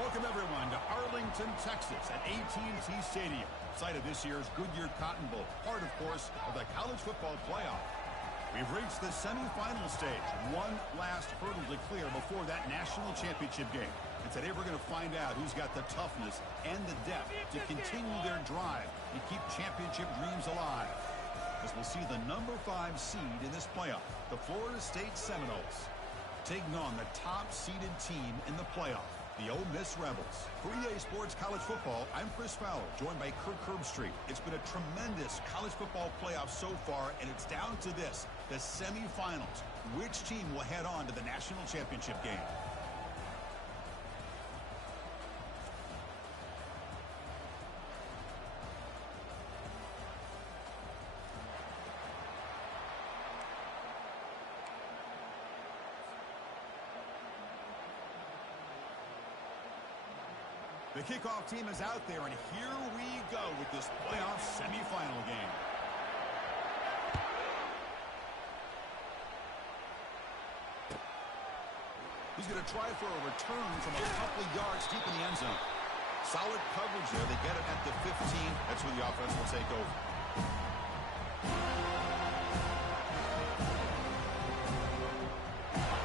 Welcome, everyone, to Arlington, Texas at AT&T Stadium, site of this year's Goodyear Cotton Bowl, part, of course, of the college football playoff. We've reached the semifinal stage, one last hurdle to clear before that national championship game. And today we're going to find out who's got the toughness and the depth to continue their drive and keep championship dreams alive. As we'll see the number 5 seed in this playoff, the Florida State Seminoles, taking on the top-seeded team in the playoff, the Ole Miss Rebels. For EA Sports College Football, I'm Chris Fowler, joined by Kirk Herbstreit. It's been a tremendous college football playoff so far, and it's down to this, the semifinals. Which team will head on to the national championship game? The kickoff team is out there, and here we go with this playoff semifinal game. He's going to try for a return from a couple of yards deep in the end zone. Solid coverage there. They get it at the 15. That's where the offense will take over.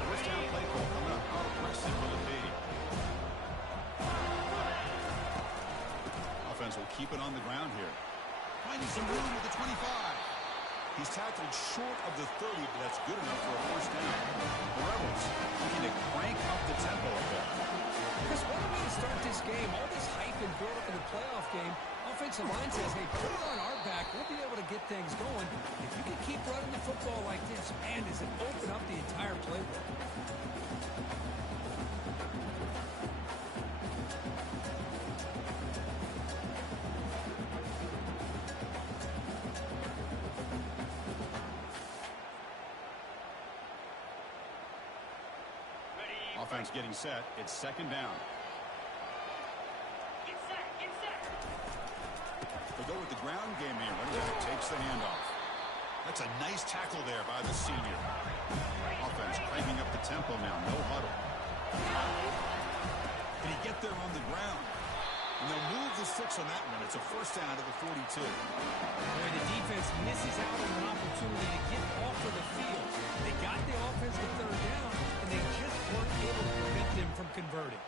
First down play call coming up. How aggressive will it be? Offense will keep it on the ground here. Finding some room with the 25. He's tackled short of the 30, but that's good enough for a first down. The Rebels looking to crank up the tempo a bit. Chris, what a way to start this game. All this hype and build up in the playoff game. Offensive line says, hey, put it on our back. We'll be able to get things going. If you can keep running the football like this, man, does it open up the entire playbook. Offense getting set. It's second down. Get set, get set. They go with the ground game here. Running back takes the handoff. That's a nice tackle there by the senior. Offense cranking up the tempo now. No huddle. Can he get there on the ground? And they'll move the 6 on that one. It's a first down to the 42. Boy, the defense misses out on an opportunity to get off of the field. They got the offense to third down, and they just weren't able to prevent them from converting.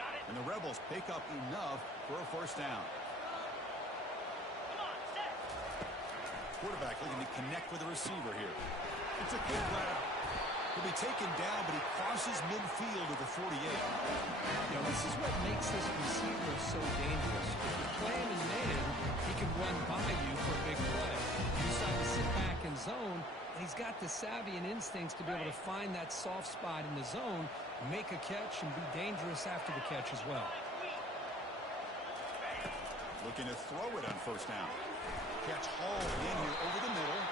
Got it. And the Rebels pick up enough for a first down. Come on, set. Quarterback looking to connect with the receiver here. It's a good route. He'll be taken down, but he crosses midfield at the 48. You know, this is what makes this receiver so dangerous. If you play him in man, he can run by you for a big play. You decide to sit back in zone, and he's got the savvy and instincts to be able to find that soft spot in the zone, make a catch, and be dangerous after the catch as well. Looking to throw it on first down. Catch hauled in here over the middle.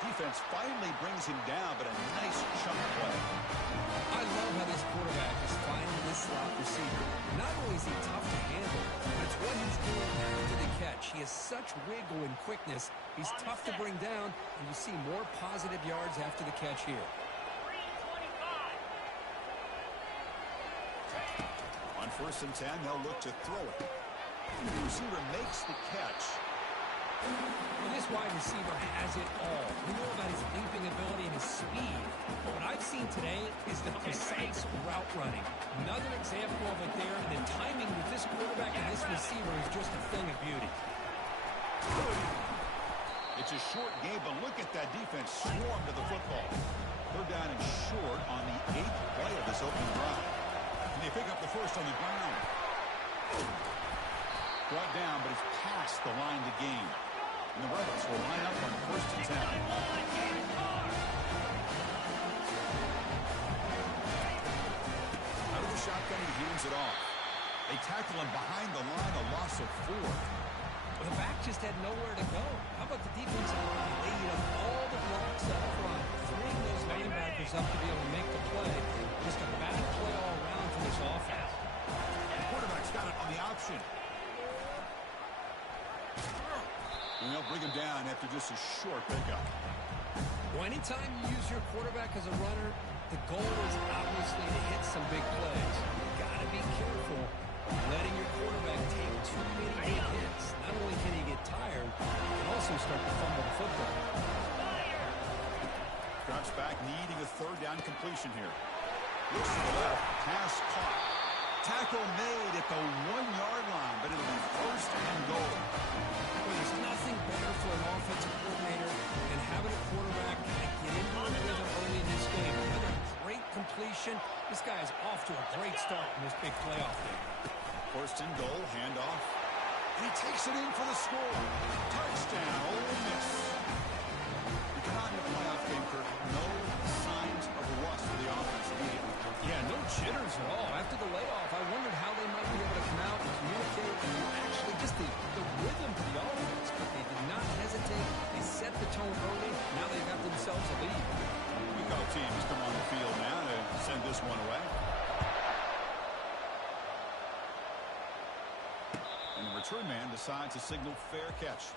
Defense finally brings him down, but a nice chunk play. I love how this quarterback is finding this slot receiver. Not only is he tough to handle, but it's what he's doing after the catch. He has such wiggle and quickness. He's tough to bring down, and you see more positive yards after the catch here. 325. On first and 10, they'll look to throw it. The receiver makes the catch. Well, this wide receiver has it all. We know about his leaping ability and his speed. But what I've seen today is the precise route running. Another example of it there, and the timing with this quarterback and this receiver is just a thing of beauty. It's a short game, but look at that defense swarm to the football. They're down and short on the 8th play of this opening drive. And they pick up the first on the ground. Brought down, but it's past the line to gain. And the Rebels will line up on first and 10. Out of the shotgun, he hands it off. They tackle him behind the line, a loss of 4. Well, the back just had nowhere to go. How about the defensive line? Laid up all the blocks up front, freeing those linebackers up to be able to make the play. Just a bad play all around for this offense. The quarterback's got it on the option. And they'll bring him down after just a short pickup. Well, anytime you use your quarterback as a runner, the goal is obviously to hit some big plays. You got to be start to fumble the football. Drops back, needing a third down completion here. Looks to the left, pass caught. Tackle made at the 1-yard line, but it'll be first and goal. Well, there's nothing better for an offensive coordinator than having a quarterback that get into a rhythm early in this game. Another great completion. This guy is off to a great start in this big playoff game. First and goal, handoff. And he takes it in for the score. Touchdown, Ole Miss. You cannot in a playoff game, Kirk. No signs of rust for the offense immediately. Yeah, no jitters at all. After the layoff, I wondered how they might be able to come out and communicate and actually just the rhythm to the offense. But they did not hesitate. They set the tone early. Now they've got themselves a lead. UConn team has come on the field now to send this one away. And the return man decides to signal fair catch.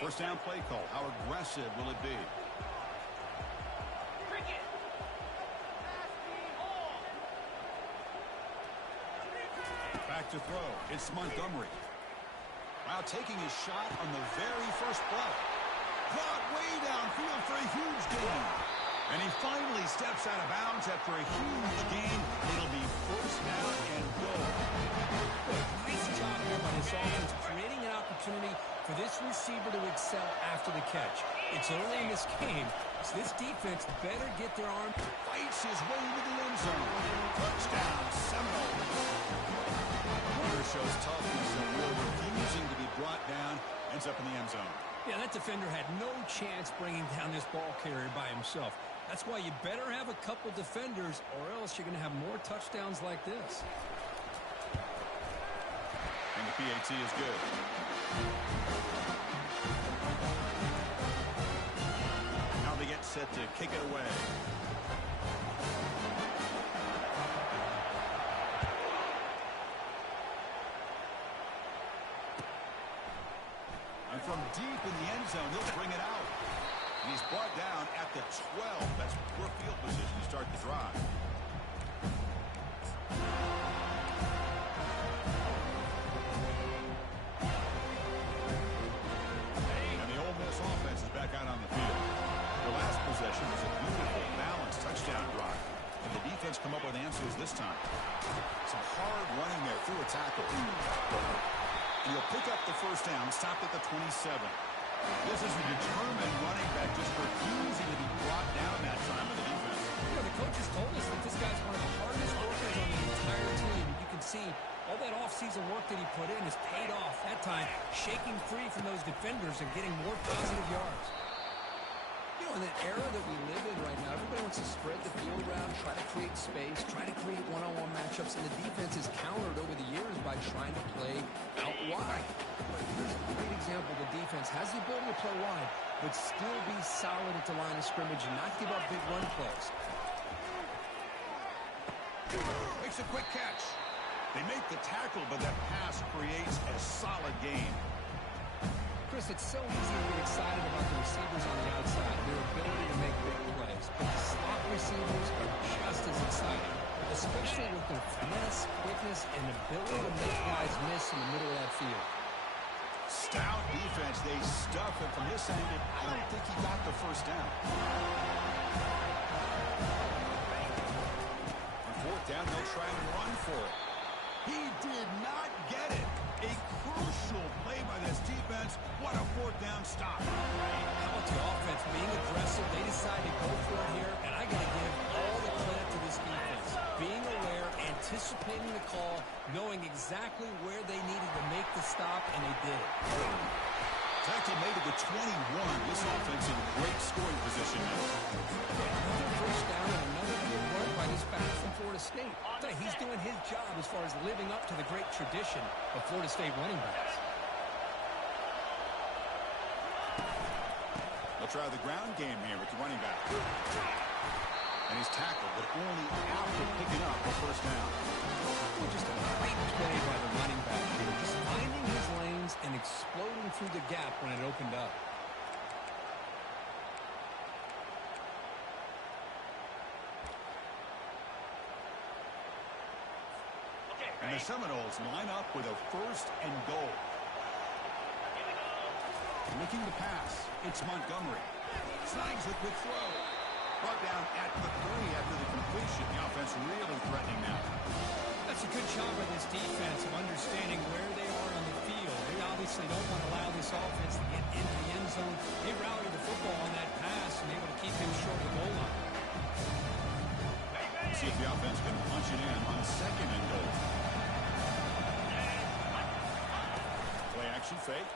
First down play call. How aggressive will it be? Cricket. Back to throw. It's Montgomery. Wow, taking his shot on the very first play. Caught way downfield for a huge gain. And he finally steps out of bounds after a huge gain. It'll be first down and goal. Nice job here by this offense, creating an opportunity for this receiver to excel after the catch. It's early in this game, so this defense better get their arm. Fights his way into the end zone. Touchdown, Seminoles. Runner shows toughness and will, refusing to be brought down. Ends up in the end zone. Yeah, that defender had no chance bringing down this ball carrier by himself. That's why you better have a couple defenders, or else you're going to have more touchdowns like this. And the PAT is good. Now they get set to kick it away. And from deep in the end zone, he'll bring it out. And he's brought down at the 12. That's poor field position to start the drive. And the Ole Miss offense is back out on the field. The last possession was a beautiful, balanced touchdown drive. And the defense come up with answers this time. Some hard running there through a tackle. And he'll pick up the first down, stopped at the 27. This is a determined running back, just refusing to be brought down that time with the defense. You know, the coaches told us that this guy's one of the hardest workers on the entire team. You can see all that offseason work that he put in has paid off. That time, shaking free from those defenders and getting more positive yards. You know, in the era that we live in right now, everybody wants to spread the field around, try to create space, try to create one-on-one matchups, and the defense is countered over the years by trying to play out wide. But here's a great example. The defense has the ability to play wide, but still be solid at the line of scrimmage and not give up big run plays. Makes a quick catch. They make the tackle, but that pass creates a solid gain. Chris, it's so easy to get excited about the receivers on the outside, their ability to make big plays. But the slot receivers are just as exciting, especially with their finesse, quickness, and ability to make guys miss in the middle of that field. Stout defense. They stuff it from his end, and I don't think he got the first down. On fourth down, they'll try and run for it. He did not get it. A crucial play by this defense. What a fourth down stop. How about the offense being aggressive? They decide to go for it here, and I got to give all the credit to this defense. Being aware, anticipating the call, knowing exactly where they needed to make the stop, and they did. Tackle made at the 21. This offense in great scoring position now. Another first down and another good run by this back from Florida State. He's doing his job as far as living up to the great tradition of Florida State running backs. They'll try the ground game here with the running back. And he's tackled, but only after picking up the first down. Just a great play by the running back here. Just finding his lanes and exploding through the gap when it opened up. And the Seminoles line up with a 1st and goal. Here we go. Looking to pass. It's Montgomery. Snags the quick throw. Brought down at the 3 after the completion. The offense really threatening now. That's a good job by this defense of understanding where they are on the field. They obviously don't want to allow this offense to get into the end zone. They rallied the football on that pass and able to keep him short of the goal line. See if the offense can punch it in on 2nd and goal. Play action fake.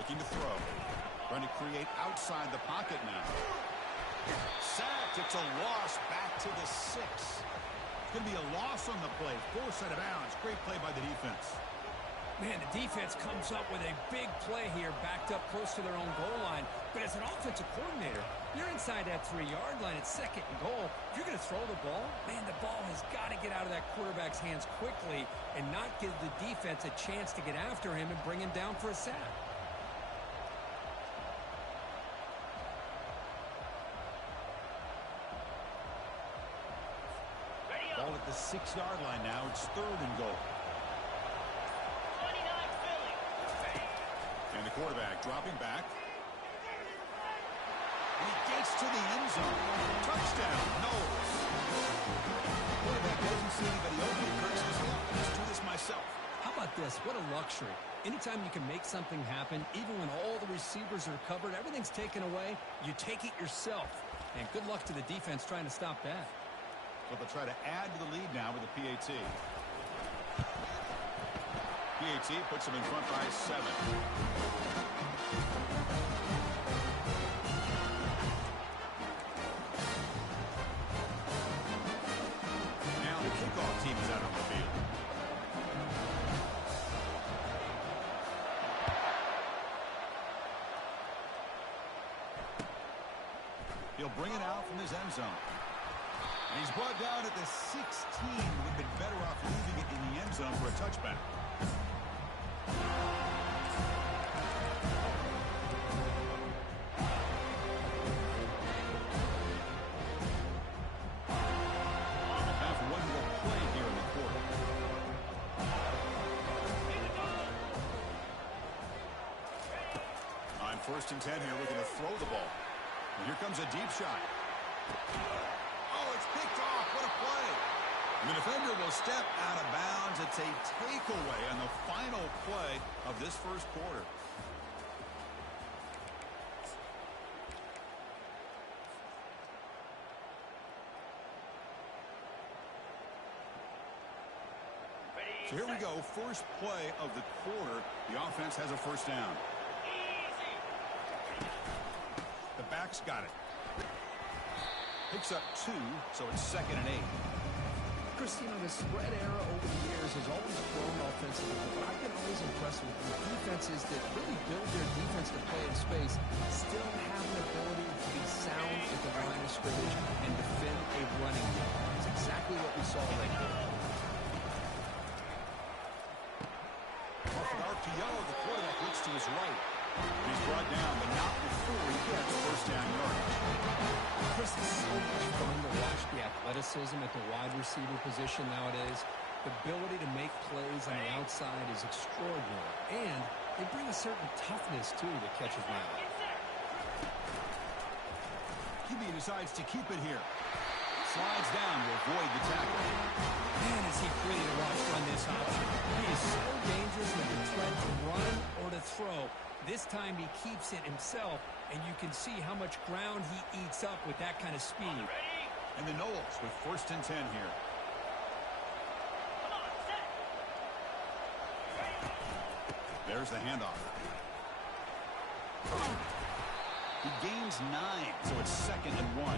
Looking to throw. Trying to create outside the pocket now. Sacked. It's a loss back to the 6. It's going to be a loss on the play. Forced out of bounds. Great play by the defense. Man, the defense comes up with a big play here, backed up close to their own goal line. But as an offensive coordinator, you're inside that 3-yard line at 2nd and goal. If you're going to throw the ball, man, the ball has got to get out of that quarterback's hands quickly and not give the defense a chance to get after him and bring him down for a sack. Ball at the 6-yard line now. It's 3rd and goal. 29 Philly. And the quarterback dropping back. And he gets to the end zone. Touchdown, Knowles. Quarterback doesn't see anybody open. Kirk says, well, I'll just do this myself. How about this? What a luxury. Anytime you can make something happen, even when all the receivers are covered, everything's taken away, you take it yourself. And good luck to the defense trying to stop that. So they'll try to add to the lead now with a PAT. PAT puts them in front by 7. Now the kickoff team is out on the field. He'll bring it out from his end zone. And he's brought down at the 16. Would have been better off leaving it in the end zone for a touchback. Have one more play here in the quarter. On 1st and 10 here, we're going to throw the ball. And here comes a deep shot. It's picked off. What a play. And the defender will step out of bounds. It's a takeaway on the final play of this 1st quarter. So here we go. First play of the quarter. The offense has a 1st down. The back's got it. Picks up 2, so it's 2nd and 8. Chris, you know, the spread era over the years has always grown offensively, but I've been always impressed with the defenses that really build their defense to play in space, still have an ability to be sound at the line of scrimmage and defend a running game. It's exactly what we saw right there. Off an RPO, the quarterback looks to his right. And he's brought down, but not before he gets 1st down yardage. Chris, it's so much fun to watch the athleticism at the wide receiver position nowadays. The ability to make plays on the outside is extraordinary. And they bring a certain toughness, too, that catches my eye. QB decides to keep it here. Slides down to avoid the tackle. Man, is he pretty to watch run this option. He is so dangerous with the threat to run or to throw. This time he keeps it himself, and you can see how much ground he eats up with that kind of speed. And the Knowles with 1st and 10 here. Come on, set. There's the handoff. He gains 9, so it's 2nd and 1.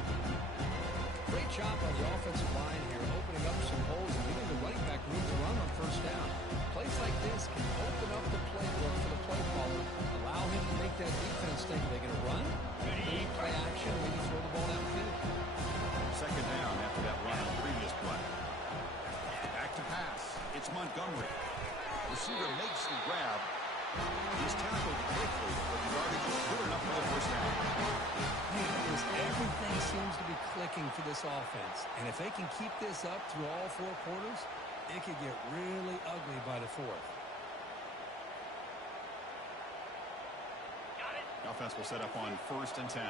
Great job on the offensive line here, opening up some holes and giving the running back room to run on 1st down. Plays like this can open up the playbook for the play caller, allow him to make that defense think, are they going to run? Maybe play action, maybe throw the ball downfield. 2nd down after that run on the previous play. Back to pass. It's Montgomery. Receiver makes the grab. He's tackled quickly, but the yardage is good enough for the 1st down. Man, everything seems to be clicking for this offense. And if they can keep this up through all 4 quarters, it could get really ugly by the fourth. Got it. The offense will set up on 1st and 10.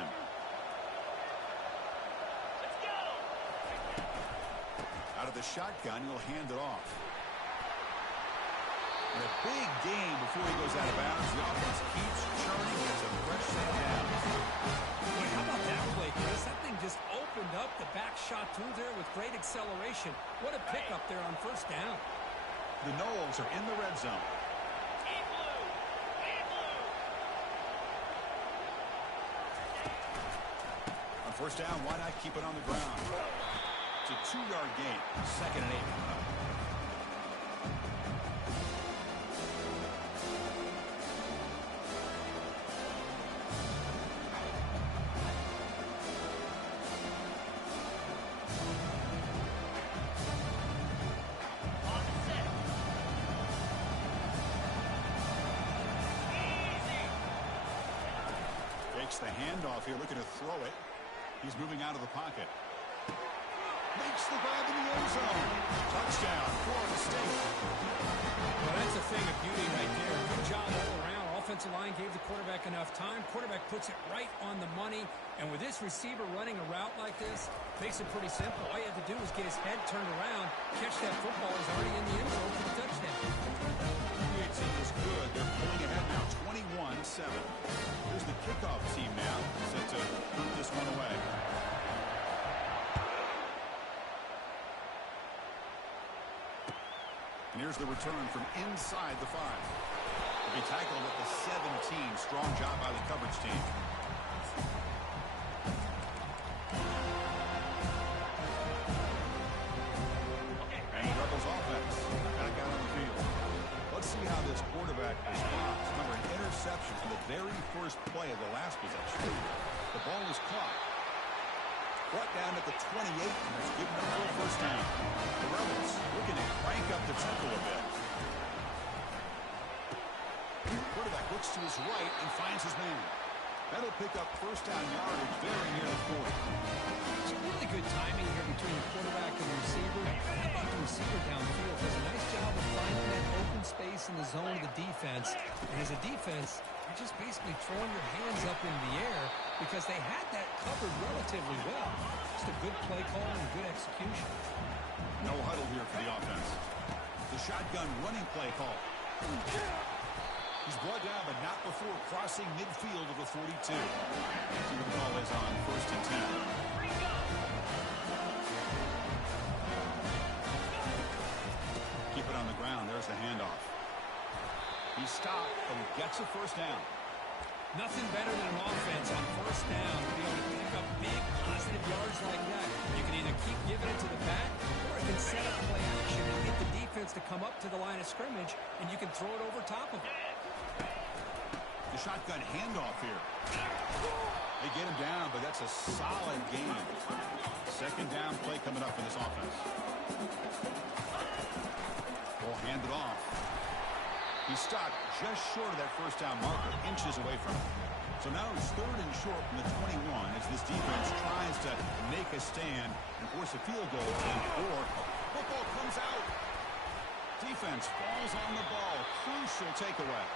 Let's go. Out of the shotgun, he'll hand it off. And a big gain before he goes out of bounds. The offense keeps churning. It's a fresh set down. Boy, how about that play, Chris? That thing just opened up. The back shot through there with great acceleration. What a pickup there on 1st down. The Noles are in the red zone. Team blue. Team blue. On 1st down, why not keep it on the ground? It's a 2-yard gain. 2nd and 8 coming up. On the set. Easy. Takes the handoff here, looking to throw it. He's moving out of the pocket. Makes the grab in the end zone. Touchdown, Florida State. Well, that's a thing of beauty right there. Good job all around. Offensive line gave the quarterback enough time. Quarterback puts it right on the money. And with this receiver running a route like this, makes it pretty simple. All you have to do is get his head turned around, catch that football. He's already in the end zone for the touchdown. UHC is good. They're pulling ahead now, 21-7. Here's the kickoff team now, set to put this one away. And here's the return from inside the 5. He'll be tackled at the 17. Strong job by the coverage team. And the Rebels offense back out on the field. Let's see how this quarterback responds. Remember, an interception on the very first play of the last possession. The ball is caught. Brought down at the 28, and it's given up for a 1st down. The Rebels looking to crank up the tempo a bit. Quarterback looks to his right and finds his man. That'll pick up 1st down yardage very near the 40. Some really good timing here between the quarterback and the receiver. How about the receiver downfield? Does a nice job of finding that open space in the zone of the defense. And as a defense, you're just basically throwing your hands up in the air because they had that covered relatively well. Just a good play call and good execution. No huddle here for the offense. The shotgun running play call. He's brought down, but not before crossing midfield of the 42. See what the call is on 1st and 10. Keep it on the ground. There's the handoff. He stopped, but he gets a 1st down. Nothing better than an offense on 1st down to be able to pick up big positive yards like that. You can either keep giving it to the back, or it can set up play action and get the defense to come up to the line of scrimmage, and you can throw it over top of it. The shotgun handoff here. They get him down, but that's a solid gain. 2nd down play coming up for this offense. Ball handed off. He stopped just short of that 1st down marker, inches away from it. So now it's 3rd and short from the 21 as this defense tries to make a stand and force a field goal. Or football comes out. Defense falls on the ball. Crucial takeaway.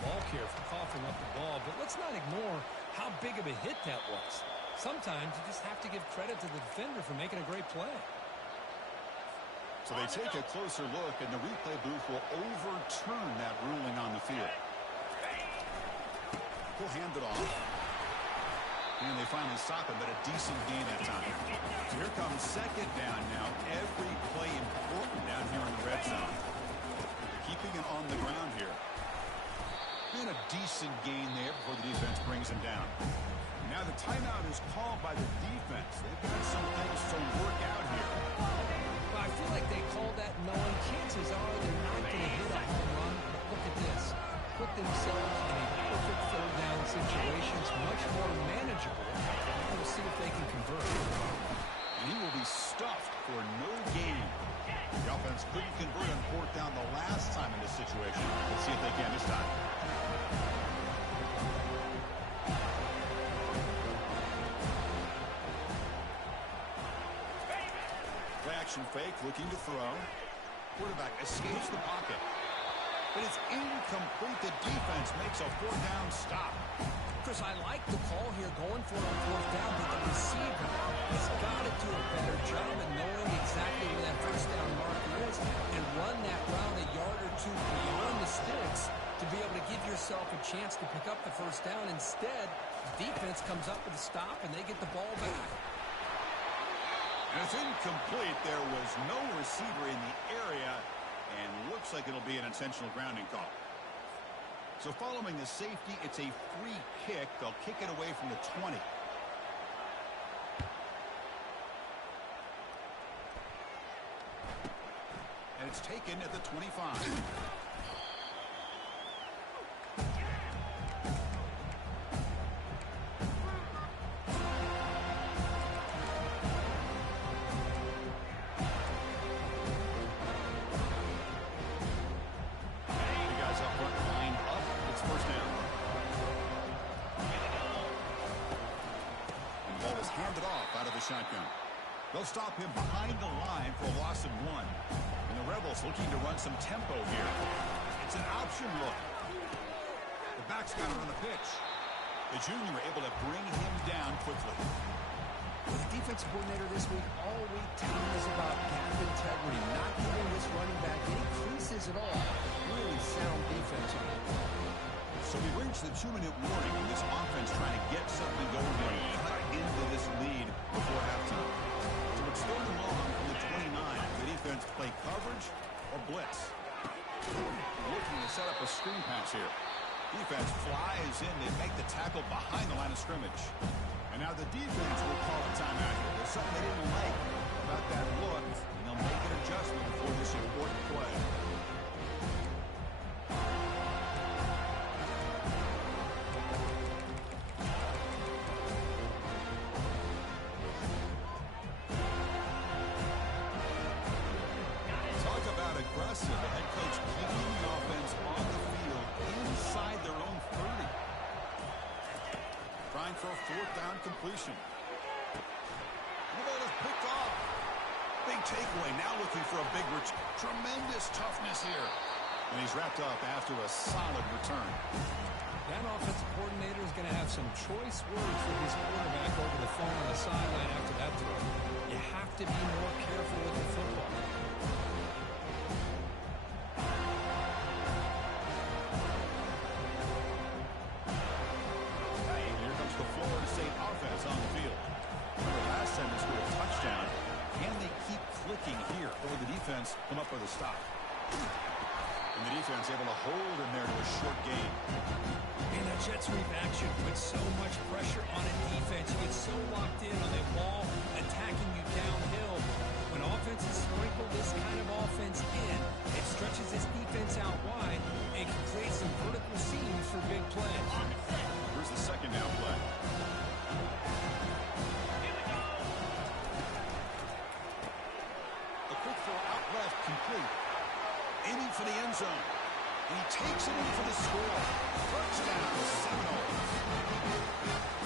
Ball care for coughing up the ball, but let's not ignore how big of a hit that was. Sometimes you just have to give credit to the defender for making a great play. So they take a closer look, and the replay booth will overturn that ruling on the field. He'll hand it off. And they finally stop him, but a decent gain that time. So here comes 2nd down now. Every play important down here in the red zone. Keeping it on the ground here. And a decent gain there before the defense brings him down. Now the timeout is called by the defense. They've got some things to work out here. Well, I feel like they called that knowing chances are they're not going to hit a home run. But look at this. Put themselves in a perfect 3rd down situation. It's much more manageable. We'll see if they can convert. And he will be stuffed for no gain. The offense couldn't convert on 4th down the last time in this situation. Let's see if they can this time. Play-action fake, looking to throw. Quarterback escapes the pocket. But it's incomplete. The defense makes a fourth-down stop. Chris, I like the call here going for it on fourth down, but the receiver has got to do a better job of knowing exactly where that first down marker is and run that route a yard or two beyond the sticks to be able to give yourself a chance to pick up the first down. Instead, defense comes up with a stop, and they get the ball back. And it's incomplete. There was no receiver in the area, and looks like it'll be an intentional grounding call. So following the safety, it's a free kick. They'll kick it away from the 20. And it's taken at the 25. Shotgun. They'll stop him behind the line for a loss of 1. And the Rebels looking to run some tempo here. It's an option look. The back's got it on the pitch. The junior able to bring him down quickly. Well, the defensive coordinator this week all week telling us about gap integrity, not giving this running back any creases at all. Really sound defense on it. So we reached the 2-minute warning when this offense trying to get something going here and cut into this lead before halftime. So it's third and long from the 29. The defense play coverage or blitz. Looking to set up a screen pass here. Defense flies in. They make the tackle behind the line of scrimmage. And now the defense will call a timeout here. There's something they didn't like about that look, and they'll make an adjustment for this important play. The head coach keeping the offense on the field inside their own 30. Trying for a fourth down completion. The ball is picked off. Big takeaway. Now looking for a big return. Tremendous toughness here. And he's wrapped up after a solid return. That offensive coordinator is going to have some choice words for his quarterback over the phone on the sideline after that throw. You have to be more careful with the football. On the field. Remember last time they scored a touchdown. Can they keep clicking here? Or will the defense come up with a stop? And the defense able to hold him there to a short gain. And the Jets sweep action puts so much pressure on a defense. You get so locked in on the ball attacking you downhill. When offenses sprinkle this kind of offense in, it stretches this defense out wide and can create some vertical seams for big plays. Here's the second down play. Complete. Aiming for the end zone. And he takes it in for the score. Touchdown, Seminoles.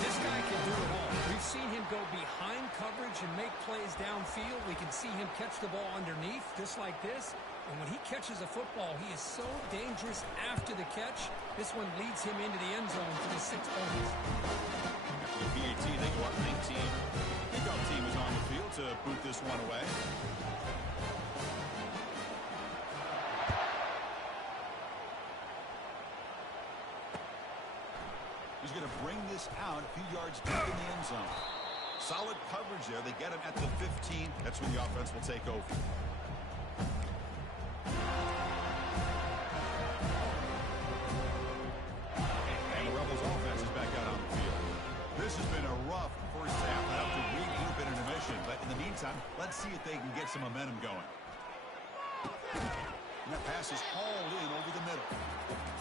This guy can do it all. We've seen him go behind coverage and make plays downfield. We can see him catch the ball underneath, just like this. And when he catches a football, he is so dangerous after the catch. This one leads him into the end zone for the 6 points. After the PAT, they go up 19. Kickoff team is on the field to boot this one away. He's going to bring this out a few yards deep in the end zone. Solid coverage there. They get him at the 15. That's when the offense will take over. And the Rebels offense is back out on the field. This has been a rough first half. They'll have to regroup in intermission. But in the meantime, let's see if they can get some momentum going. And that pass is hauled in over the middle.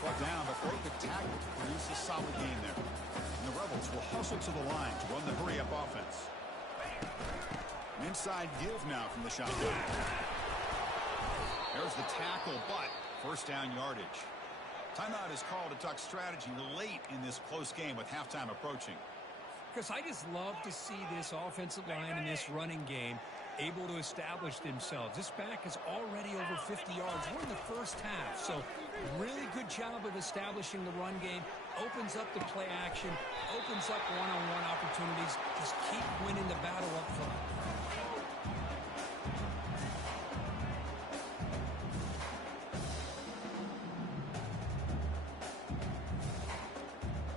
Brought down, but broke the tackle to produce a solid gain there. And the Rebels will hustle to the line to run the hurry-up offense. An inside give now from the shotgun. There's the tackle, but first down yardage. Timeout is called to talk strategy late in this close game with halftime approaching. Because I just love to see this offensive line and this running game able to establish themselves. This back is already over 50 yards. We're in the first half, so really good job of establishing the run game. Opens up the play action, opens up one-on-one opportunities. Just keep winning the battle up front.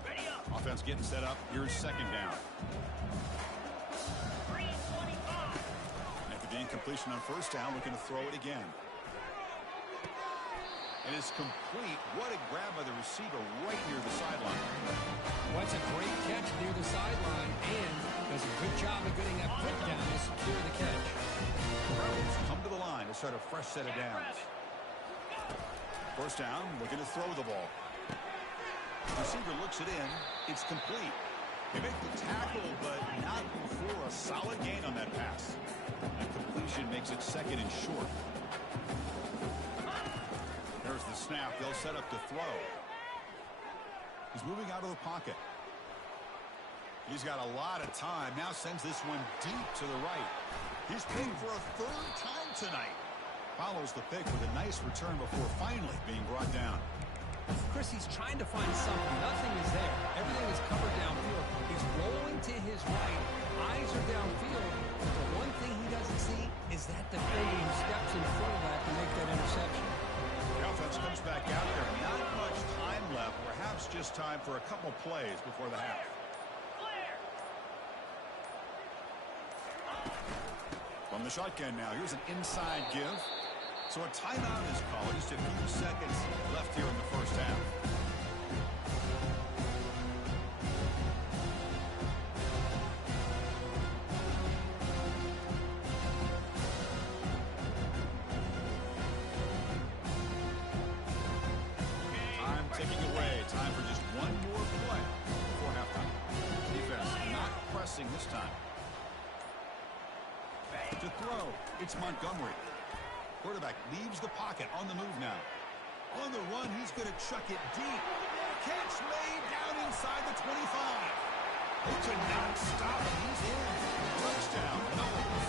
Ready up. Offense getting set up. Here's second down. 3:25. After the incompletion on first down, looking to throw it again. And it's complete. What a grab by the receiver right near the sideline. Well, that's a great catch near the sideline, and does a good job of getting that foot down to secure the catch. Rebels come to the line to start a fresh set of downs. First down, looking to throw the ball. Receiver looks it in. It's complete. They make the tackle, but not before a solid gain on that pass. The completion makes it second and short. There's the snap. They'll set up to throw. He's moving out of the pocket. He's got a lot of time. Now sends this one deep to the right. He's picked for a third time tonight. Follows the pick with a nice return before finally being brought down. Chris, he's trying to find something. Nothing is there. Everything is covered downfield. He's rolling to his right. Eyes are downfield. The one thing he doesn't see is that defender who steps in front of that to make that interception. The offense comes back out there. Not much time left. Perhaps just time for a couple plays before the half. Clear. From the shotgun now. Here's an inside give. So a timeout is called. Just a few seconds left here in the first half. Time ticking away. Time for just one more play before halftime. Defense not pressing this time. To throw, it's Montgomery. Quarterback leaves the pocket on the move now. On the run, he's going to chuck it deep. Catch made down inside the 25. They could not stop it. He's in. Touchdown. Knowles.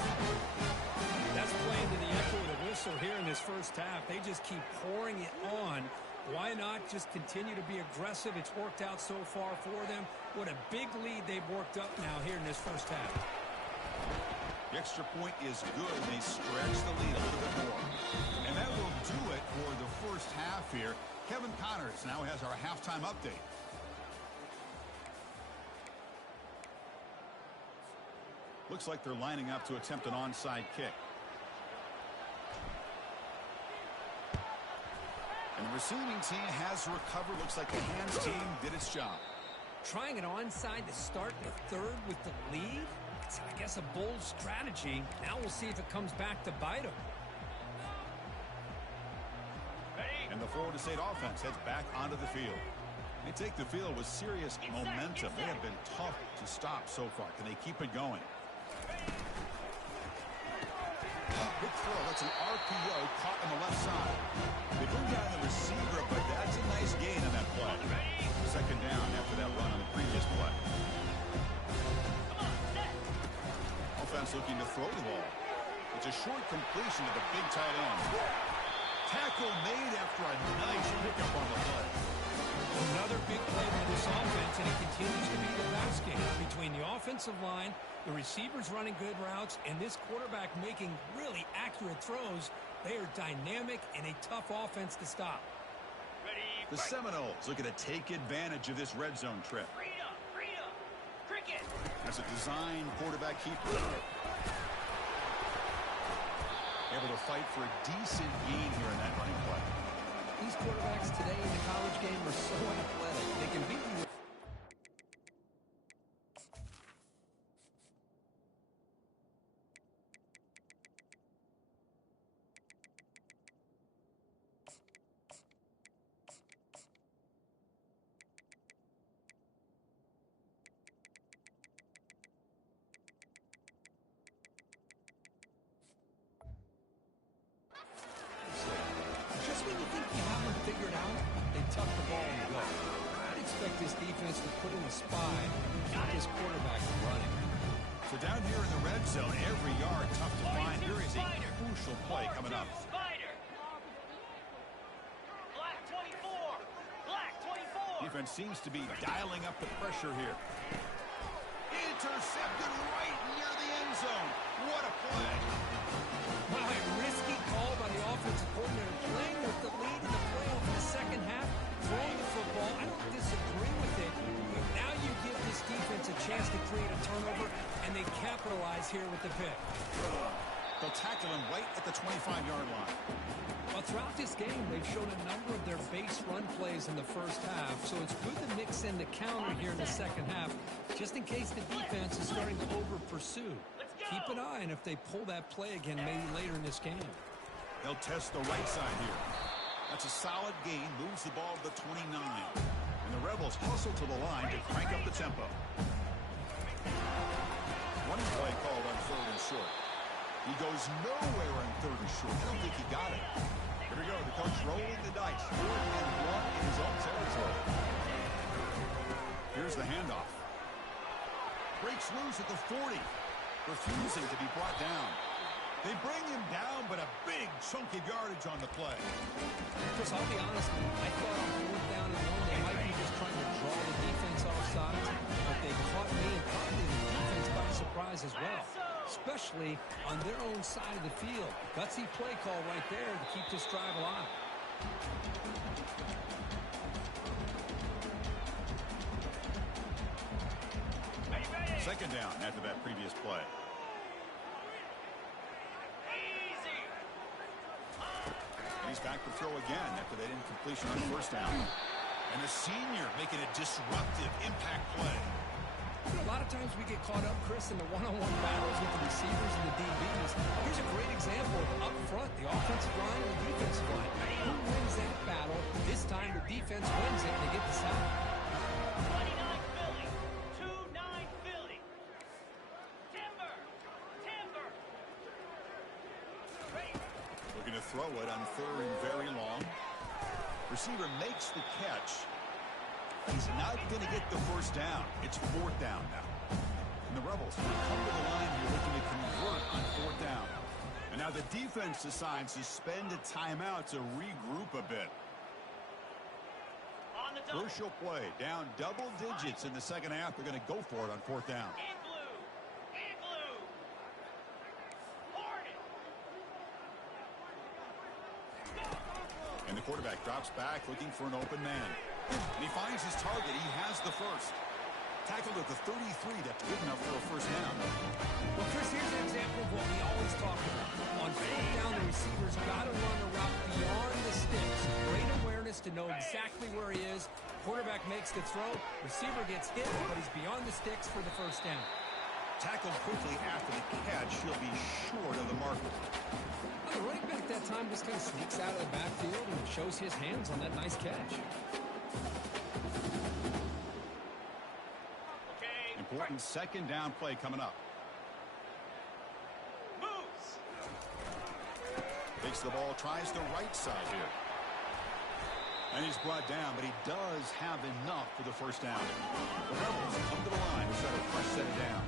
That's playing to the echo of the whistle here in this first half. They just keep pouring it on. Why not just continue to be aggressive? It's worked out so far for them. What a big lead they've worked up now here in this first half. The extra point is good. They stretch the lead a little bit more. And that will do it for the first half here. Kevin Connors now has our halftime update. Looks like they're lining up to attempt an onside kick. And the receiving team has recovered. Looks like the hands team did its job. Trying an onside to start the third with the lead? It's, I guess, a bold strategy. Now we'll see if it comes back to bite them. And the Florida State offense heads back onto the field. They take the field with serious momentum. They have been tough to stop so far. Can they keep it going? Good throw. That's an RPO caught on the left side. They bring down the receiver, but that's a nice gain on that play. Second down after that run on the previous play. Offense looking to throw the ball. It's a short completion to the big tight end. Tackle made after a nice pickup on the play. Another big play by this offense, and it continues to be the pass game between the offensive line, the receivers running good routes, and this quarterback making really accurate throws. They are dynamic and a tough offense to stop. The Seminoles looking to take advantage of this red zone trip. Freedom. Cricket. As a design quarterback keeper. Able to fight for a decent gain here in that running play. These quarterbacks today in the college game are so athletic. They can beat you. This defense to put in a spy. Got his quarterback running. So down here in the red zone, every yard tough to find. crucial play coming up. Spider. Black 24. Black 24. Defense seems to be dialing up the pressure here. Intercepted right near the end zone. What a play. Wow, a risky call by the offensive coordinator, playing with the lead in the playoff in the second half, throwing the football. I don't disagree with it, but now you give this defense a chance to create a turnover, and they capitalize here with the pick. They'll tackle him right at the 25-yard line. Well, throughout this game, they've shown a number of their base run plays in the first half, so it's good to mix in the counter here in the second half, just in case the defense is starting to over-pursue. Keep an eye on if they pull that play again maybe later in this game. They'll test the right side here. That's a solid gain, moves the ball to the 29. And the Rebels hustle to the line to crank up the tempo. Running play called on 3rd and short. He goes nowhere on 3rd and short. I don't think he got it. Here we go. The coach rolling the dice. 4th and 1 in his own territory. Here's the handoff. Breaks loose at the 40. Refusing to be brought down. They bring him down, but a big chunk of yardage on the play. Chris, I'll be honest, I thought on 4th down and 1, they might be just trying to draw the defense off sides, but they caught me and probably the defense by surprise as well, especially on their own side of the field. Gutsy play call right there to keep this drive alive. Second down after that previous play. And he's back to throw again after that incompletion on 1st down. And a senior making a disruptive impact play. A lot of times we get caught up, Chris, in the one-on-one battles with the receivers and the DBs. Here's a great example of up front, the offensive line and the defensive line. Who wins that battle? This time the defense wins it and they get the sack. 29 Philly. 2-9 Philly. Timber. Timber. Looking to throw it on 3rd and very long. Receiver makes the catch. He's not going to get the 1st down. It's 4th down now. And the Rebels will come to the line here looking to convert on 4th down. And now the defense decides to spend a timeout to regroup a bit. On the double. Crucial play. Down double digits in the second half. They're going to go for it on 4th down. Igloo. Igloo. Hornet. And the quarterback drops back looking for an open man. And he finds his target. He has the 1st. Tackled at the 33. That's good enough for a 1st down. Well, Chris, here's an example of what we always talk about. On 4th down, the receiver's got to run a route beyond the sticks. Great awareness to know exactly where he is. Quarterback makes the throw. Receiver gets hit, but he's beyond the sticks for the 1st down. Tackled quickly after the catch. He'll be short of the marker. The running back that time just kind of sneaks out of the backfield and shows his hands on that nice catch. Important 2nd down play coming up. Moves. Takes the ball, tries the right side here. And he's brought down, but he does have enough for the 1st down. The Rebels come to the line to try to fresh set it down.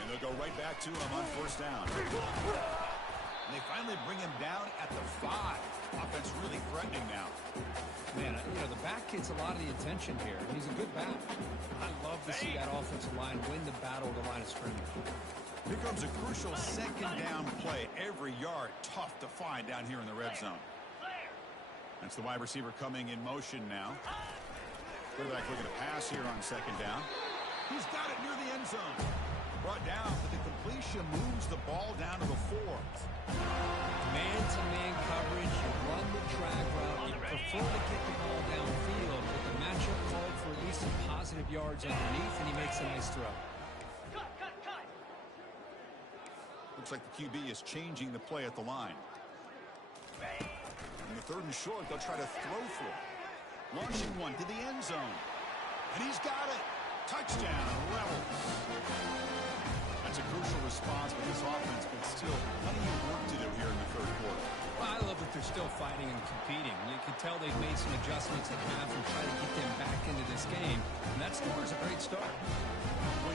And they'll go right back to him on 1st down. And they finally bring him down at the 5. Offense really threatening now. Man, the back gets a lot of the attention here. He's a good back. I love to see that offensive line win the battle of the line of scrimmage. Here comes a crucial 2nd down play. Every yard tough to find down here in the red zone. That's the wide receiver coming in motion now. Quarterback looking to pass here on 2nd down. He's got it near the end zone. Brought down, but the completion moves the ball down to the 4. Man-to-man coverage, you run the drag route, you prefer to get the ball downfield, but the matchup called for at least some positive yards underneath, and he makes a nice throw. Cut, cut, cut. Looks like the QB is changing the play at the line. In the 3rd and short, they'll try to throw for it. Launching one to the end zone. And he's got it. Touchdown, Rebels. That's a crucial response by this offense, but still plenty of work to do here in the 3rd quarter. Well, I love that they're still fighting and competing. You can tell they've made some adjustments at half and try to get them back into this game. And that score is a great start. When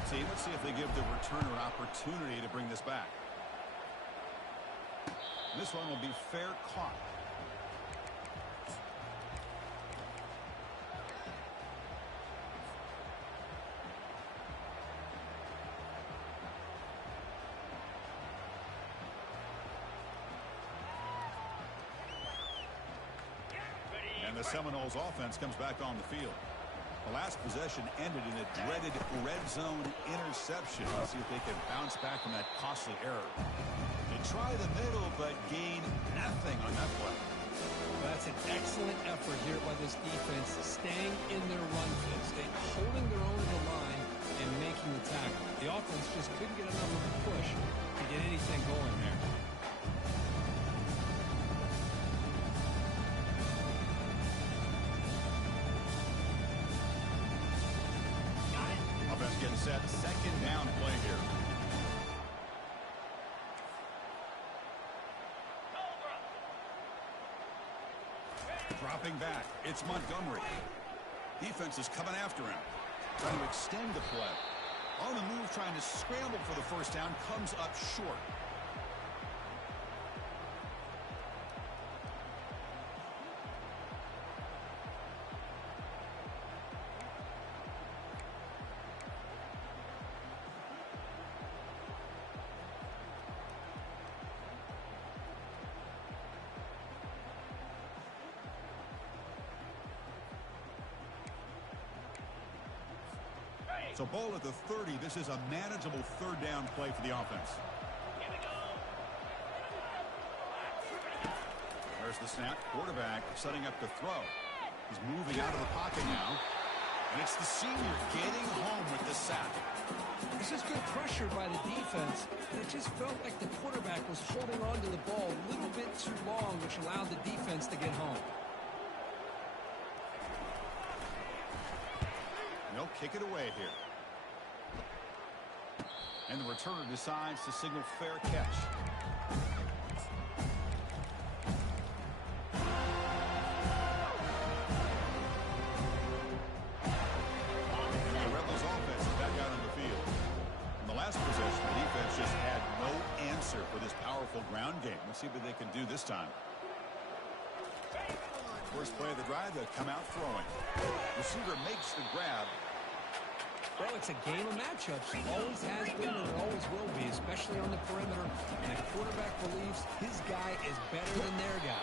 kickoff team. Let's see if they give the returner an opportunity to bring this back. This one will be fair caught. And the Seminoles offense comes back on the field. The last possession ended in a dreaded red zone interception. Let's see if they can bounce back from that costly error. They try the middle, but gain nothing on that play. That's an excellent effort here by this defense, staying in their run fit, holding their own in the line and making the tackle. The offense just couldn't get enough of a push to get anything going there. Offense getting set. Second down play here. Dropping back. It's Montgomery. Defense is coming after him. Trying to extend the play. On the move, trying to scramble for the first down. Comes up short. So ball at the 30. This is a manageable third down play for the offense. Here we go. There's the snap. Quarterback setting up to throw. He's moving out of the pocket now. And it's the senior getting home with the sack. This is good pressure by the defense. And it just felt like the quarterback was holding on to the ball a little bit too long, which allowed the defense to get home. They'll kick it away here. And the returner decides to signal fair catch. The Rebels offense is back out on the field. In the last possession, the defense just had no answer for this powerful ground game. Let's see what they can do this time. First play of the drive, they'll come out throwing. Receiver makes the grab. Well, it's a game of matchups. Always has been and it always will be, especially on the perimeter. And the quarterback believes his guy is better than their guy.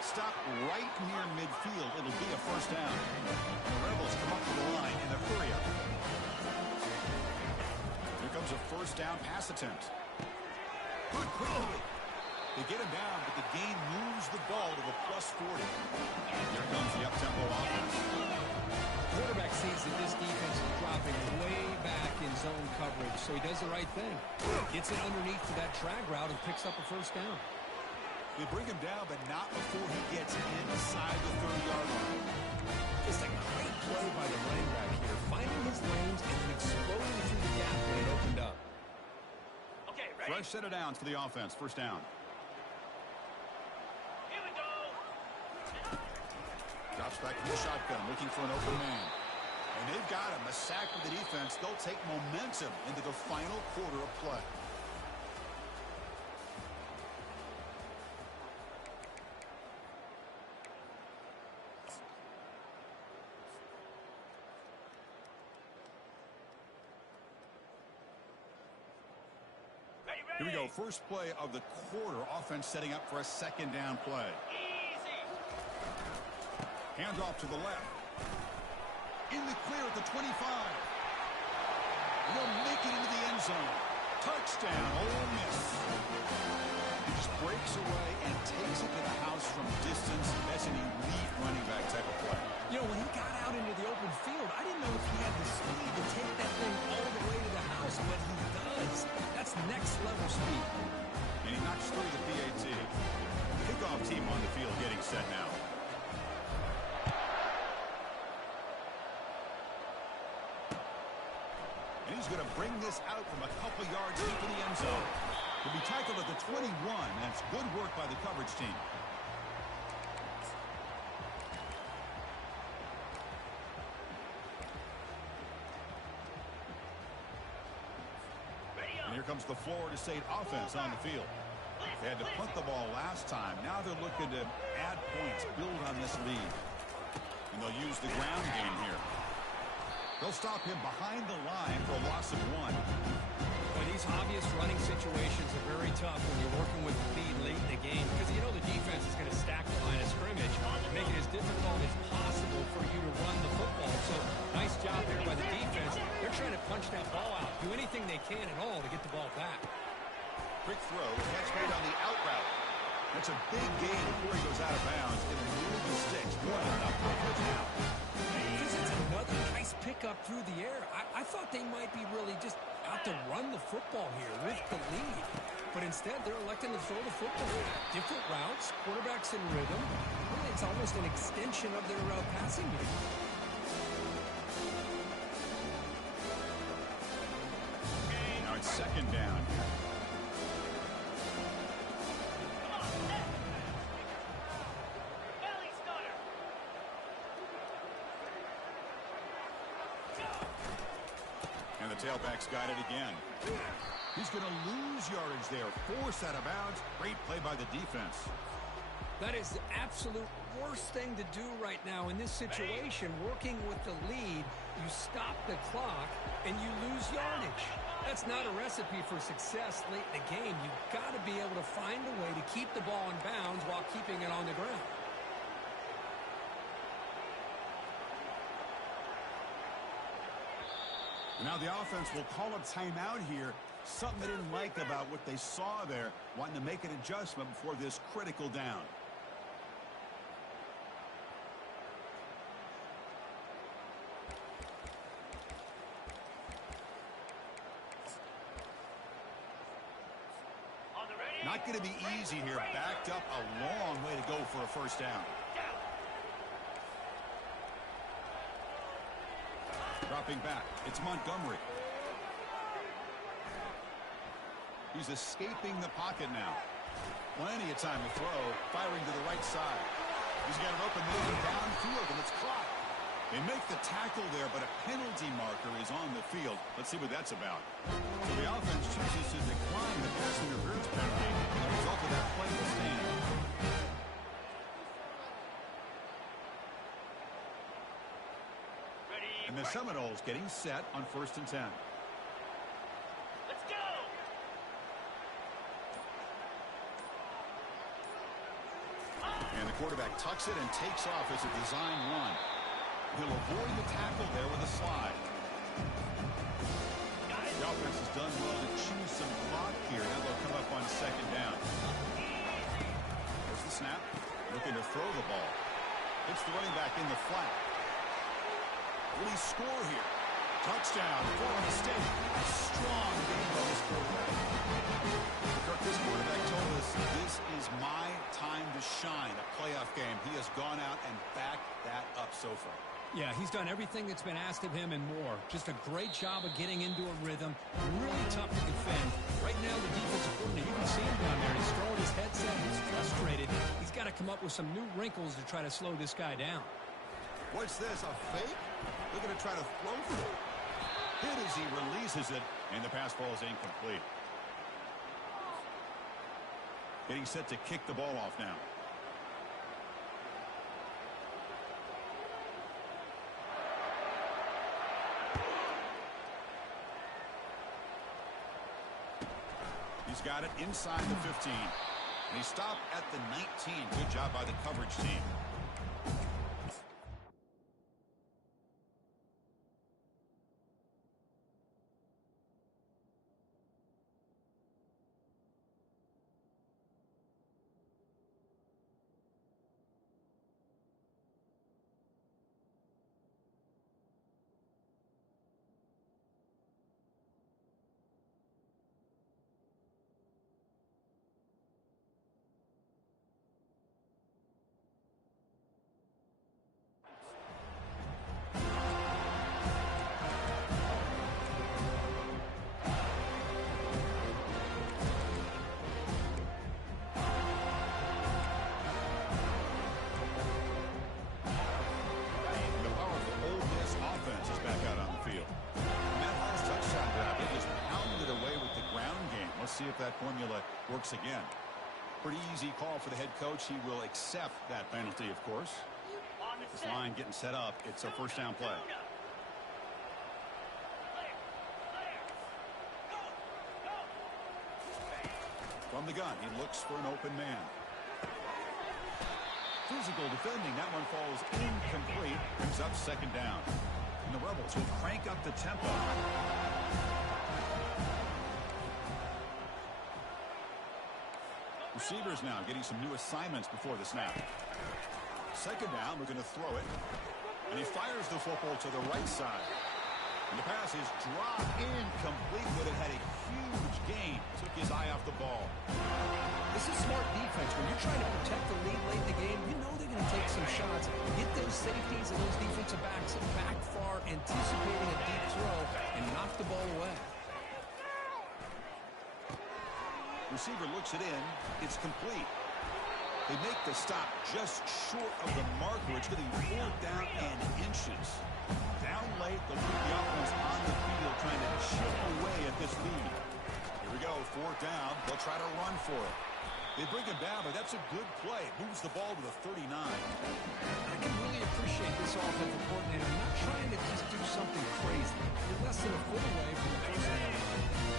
Stop right near midfield. It'll be a first down. The Rebels come up to the line in a hurry-up. Here comes a first down pass attempt. Good throw. They get him down, but the gain moves the ball to the +40. Here comes the up-tempo offense. Quarterback sees that this defense is dropping way back in zone coverage, so he does the right thing. Gets it underneath to that drag route and picks up a first down. They bring him down, but not before he gets inside the 30-yard line. Just a great play by the running back here, finding his lanes and then exploding through the gap when it opened up. Okay, ready? Fresh set of downs for the offense. First down. Here we go. Drops back to the shotgun, looking for an open man. And they've got him. A sack with the defense. They'll take momentum into the final quarter of play. Ready, ready. Here we go. First play of the quarter. Offense setting up for a second down play. Easy. Hands off to the left. In the clear at the 25. They'll make it into the end zone. Touchdown, Ole Miss. He just breaks away and takes it to the house from distance. That's an elite running back type of play. You know, when he got out into the open field, I didn't know if he had the speed to take that thing all the way to the house, but he does. That's next level speed. And he knocks through the PAT. Kickoff team on the field getting set now. And he's going to bring this out from a couple yards deep in the end zone. He'll be tackled at the 21. That's good work by the coverage team. Here comes the Florida State offense on the field. They had to punt the ball last time. Now they're looking to add points, build on this lead. And they'll use the ground game here. They'll stop him behind the line for a loss of 1. Well, these obvious running situations are very tough when you're working with the lead late in the game because you know the defense is going to stack the line of scrimmage, make it as difficult as possible for you to run the football. So nice job there by the defense. They're trying to punch that ball out, do anything they can at all to get the ball back. Quick throw, catch made on the out route. That's a big gain before he goes out of bounds. It'll move the sticks. More than enough for a first down. It's another nice pickup through the air. I thought they might be really just out to run the football here with the lead. But instead, they're electing to throw the football. Different routes, quarterbacks in rhythm. Really, it's almost an extension of their passing game. Now it's second down. Valley starter. And the tailback's got it again. He's going to lose yardage there. Forced out of bounds. Great play by the defense. That is the absolute worst thing to do right now in this situation. Working with the lead, you stop the clock, and you lose yardage. That's not a recipe for success late in the game. You've got to be able to find a way to keep the ball in bounds while keeping it on the ground. Now the offense will call a timeout here. Something they didn't like about what they saw there. Wanting to make an adjustment before this critical down. On the ready. Not going to be easy here. Backed up a long way to go for a first down. Dropping back. It's Montgomery. He's escaping the pocket now. Plenty of time to throw. Firing to the right side. He's got an open man downfield, and it's caught. They make the tackle there, but a penalty marker is on the field. Let's see what that's about. So the offense chooses to decline the pass interference penalty. The result of that play will stand. Ready. And the Seminoles getting set on 1st and 10. Let's go. And the quarterback tucks it and takes off as a design run. He'll avoid the tackle there with a slide. The offense has done well to choose some clock here. Now they'll come up on second down. There's the snap. Looking to throw the ball. It's the running back in the flat. Will he score here? Touchdown, Florida State. Strong game by this quarterback. Kirk, this quarterback told us this is my time to shine, a playoff game. He has gone out and backed that up so far. Yeah, he's done everything that's been asked of him and more. Just a great job of getting into a rhythm. Really tough to defend. Right now, the defensive coordinator, you can see him down there. He's throwing his headset. He's frustrated. He's got to come up with some new wrinkles to try to slow this guy down. What's this, a fake? They're going to try to throw through. Hit as he releases it, and the pass ball is incomplete. Getting set to kick the ball off now. He's got it inside the 15. And he stopped at the 19. Good job by the coverage team. that formula works again. Pretty easy call for the head coach. He will accept that penalty, of course. On the This set. line getting set up. It's a first down play. From the gun, he looks for an open man. Physical defending. That one falls incomplete. Brings up second down. And the Rebels will crank up the tempo. Receivers now getting some new assignments before the snap. Second down, we're going to throw it. And he fires the football to the right side. And the pass is dropped incomplete, but it had a huge gain. Took his eye off the ball. This is smart defense. When you're trying to protect the lead late in the game, you know they're going to take some shots. Get those safeties and those defensive backs back far, anticipating a deep throw, and knock the ball away. Receiver looks it in. It's complete. They make the stop just short of the marker. It's going to be 4th down and inches. Down late, they'll put the offense on the field trying to chip away at this lead. Here we go, 4th down. They'll try to run for it. They bring him down, but that's a good play. Moves the ball to the 39. I can really appreciate this offensive coordinator not trying to just do something crazy. You're less than a foot away from the next down.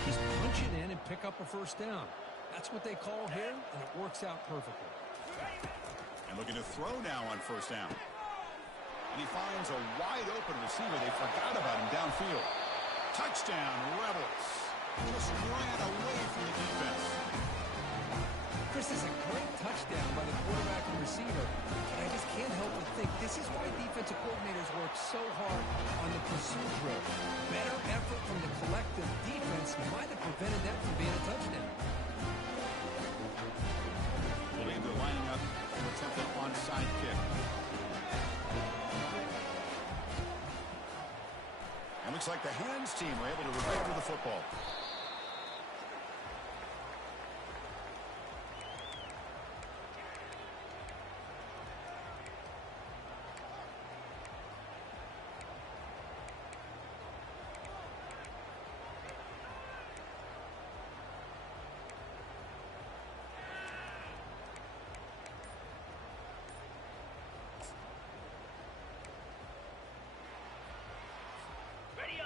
Just punch it in and pick up a first down. That's what they call here, and it works out perfectly. And looking to throw now on first down. And he finds a wide-open receiver. They forgot about him downfield. Touchdown, Rebels. Just ran away from the defense. Chris, this is a great touchdown by the quarterback and receiver, and I just can't help but think this is why defensive coordinators work so hard on the pursuit drill. Better effort from the collective defense might have prevented that from being a touchdown. Believe they're lining up to attempt an onside kick. And looks like the hands team were able to recover the football.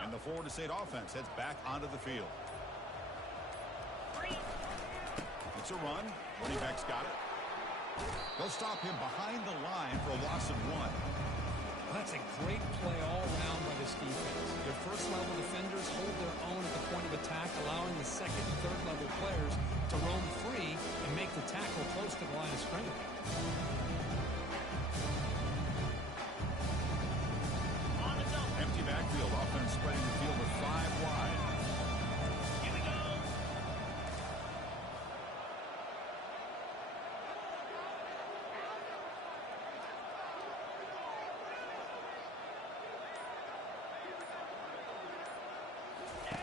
And the Florida State offense heads back onto the field. It's a run. Running back's got it. They'll stop him behind the line for a loss of 1. Well, that's a great play all around by this defense. Their first-level defenders hold their own at the point of attack, allowing the second and third-level players to roam free and make the tackle close to the line of scrimmage. Empty backfield. Offense spreading the field with 5 wide. Here we go.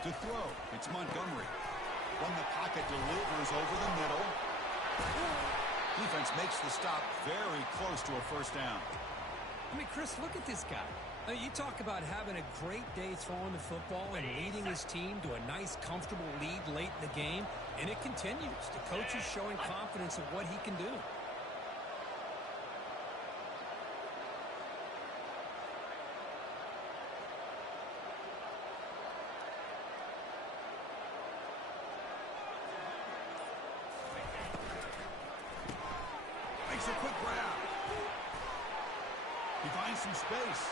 To throw, it's Montgomery. From the pocket, delivers over the middle. Defense makes the stop very close to a first down. I mean, Chris, look at this guy. I mean, you talk about having a great day throwing the football and leading his team to a nice, comfortable lead late in the game, and it continues. The coach is showing confidence of what he can do. Makes a quick grab. He finds some space.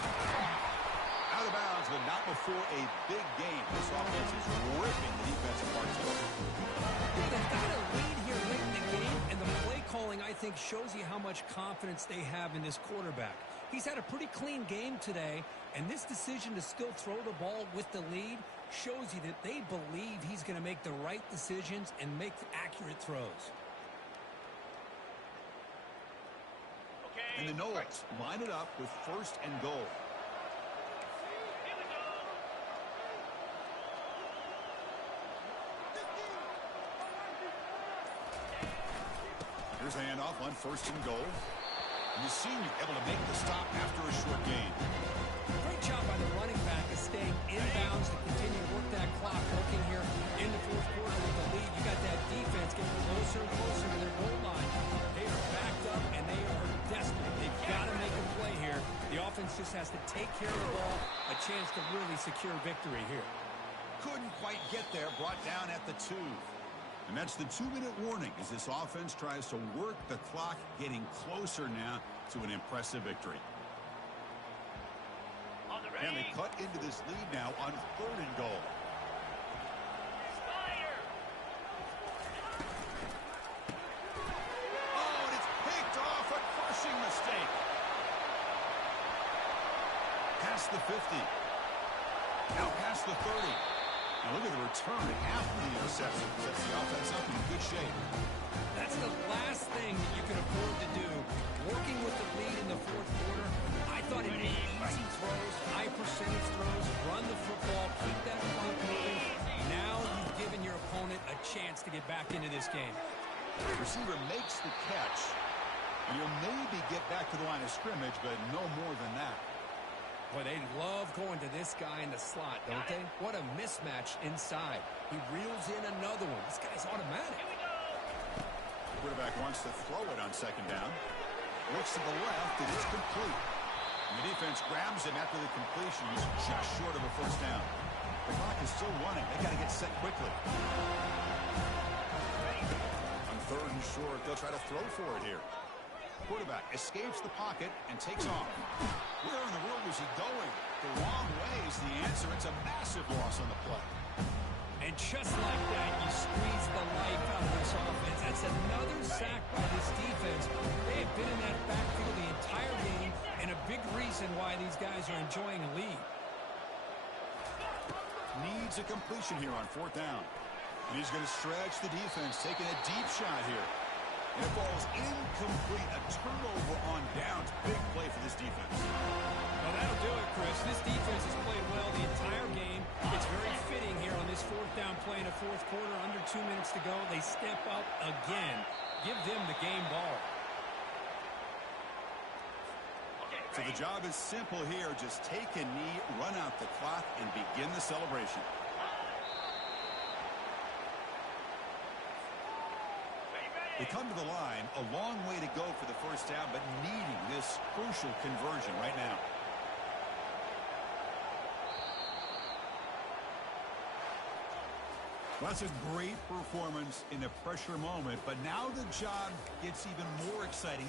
Out of bounds, but not before a big game. This offense is ripping the defense apart. Yeah, they've got a lead here late in the game, and the play calling, I think, shows you how much confidence they have in this quarterback. He's had a pretty clean game today, and this decision to still throw the ball with the lead shows you that they believe he's going to make the right decisions and make accurate throws. And the Noles line it up with first and goal. Here we go. Here's the handoff on first and goal. And the senior able to make the stop after a short gain. Great job by the running back of staying inbounds to continue to work that clock. Looking here in the fourth quarter with the lead, you defense just has to take care of the ball, a chance to really secure victory here. Couldn't quite get there, brought down at the 2. And that's the 2-minute warning as this offense tries to work the clock, getting closer now to an impressive victory. On the And they ready. cut into this lead now on 3rd and goal. Fire. Oh, and it's picked off, a crushing mistake. Past the 50. Now past the 30. Now look at the return after the interception. Sets the offense up in good shape. That's the last thing that you can afford to do. Working with the lead in the 4th quarter, I thought it made easy throws, high percentage throws, run the football, keep that clock moving. Now you've given your opponent a chance to get back into this game. The receiver makes the catch, and he'll maybe get back to the line of scrimmage, but no more than that. Boy, they love going to this guy in the slot, don't they? What a mismatch inside. He reels in another one. This guy's automatic. Here we go. Quarterback wants to throw it on 2nd down. Looks to the left, and it's complete. And the defense grabs him after the completion. He's just short of a 1st down. The clock is still running. They got to get set quickly. On 3rd and short, they'll try to throw for it here. Quarterback escapes the pocket and takes off. Where in the world was he going? The wrong way is the answer. It's a massive loss on the play. And just like that, you squeeze the life out of this offense. That's another sack by this defense. They have been in that backfield the entire game, and a big reason why these guys are enjoying a lead. Needs a completion here on 4th down. And he's going to stretch the defense, taking a deep shot here. And it falls incomplete. A turnover on downs. Big play for this defense. Well, that'll do it, Chris. This defense has played well the entire game. It's very fitting here on this 4th down play in the 4th quarter. Under 2 minutes to go. They step up again. Give them the game ball. So the job is simple here. Just take a knee, run out the clock, and begin the celebration. They come to the line, a long way to go for the 1st down, but needing this crucial conversion right now. Well, that's a great performance in a pressure moment, but now the job gets even more exciting.